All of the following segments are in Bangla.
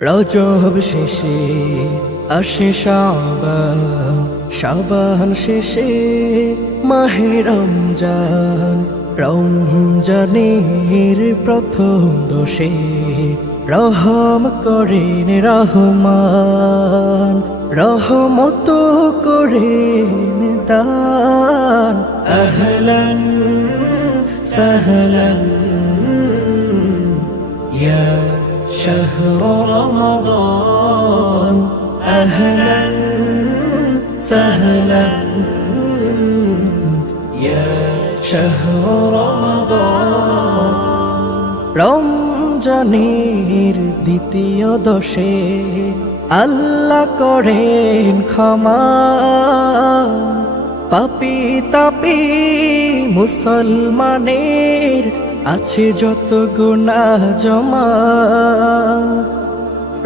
রজব শেষে আসে শাবান, শাবান শেষে মাহে রমজান। রমজানের প্রথম দোষে রহম করেন রহমান, রহমত করেন দান। আহলান সাহলান ইয়া شهر رمضان، أهلا سهلا يا شهر رمضان। রমজানের দ্বিতীয় দশে আল্লাহ করেন ক্ষমা, পাপী তাপী মুসলমানের আছে যত গুনাহ জমা।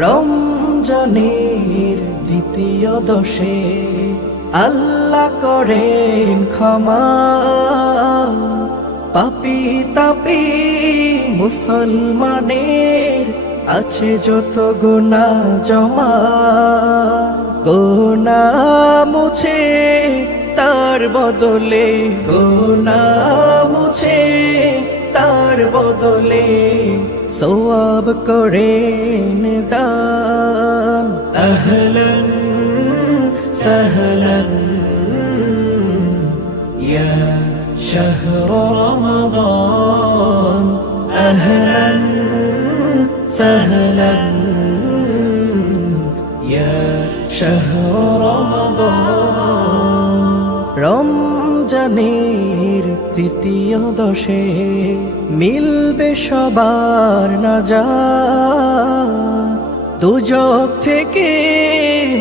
রমজানের দ্বিতীয় দশে আল্লাহ করেন ক্ষমা, পাপী তাপী মুসলমানের আছে যত গুনাহ জমা। গুনাহ মুছে তার বদলে, গুনাহ মুছে তার বদলে সওয়াব করেন দান। আহলান সাহলান ইয়া শাহর রমাদান, আহলান সাহলান ইয়া শাহর রমাদান। রমজানের তৃতীয় দশে মিলবে সবার নাজাত, দুজক থেকে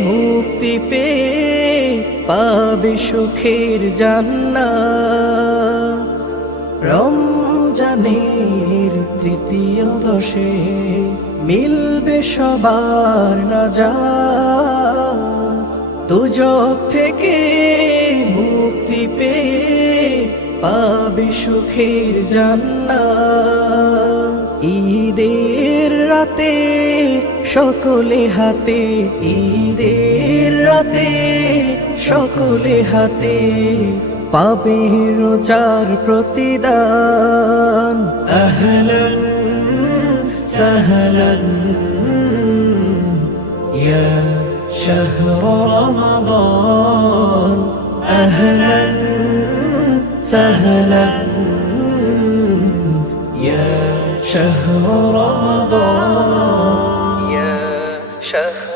মুক্তি পেয়ে পাবে সুখের জান্নাত। রমজানের তৃতীয় দশে মিলবে সবার নাজাত, দুজক থেকে মুক্তি পেয়ে পাবে সুখের জান্নাত। ঈদের রাতে সকলে হাতে, ঈদের রাতে সকলে হাতে পাবে রোজার প্রতিদান। আহলান সাহলান ইয়া شهر رمضان، أهلا سهلا يا شهر رمضان، يا شهر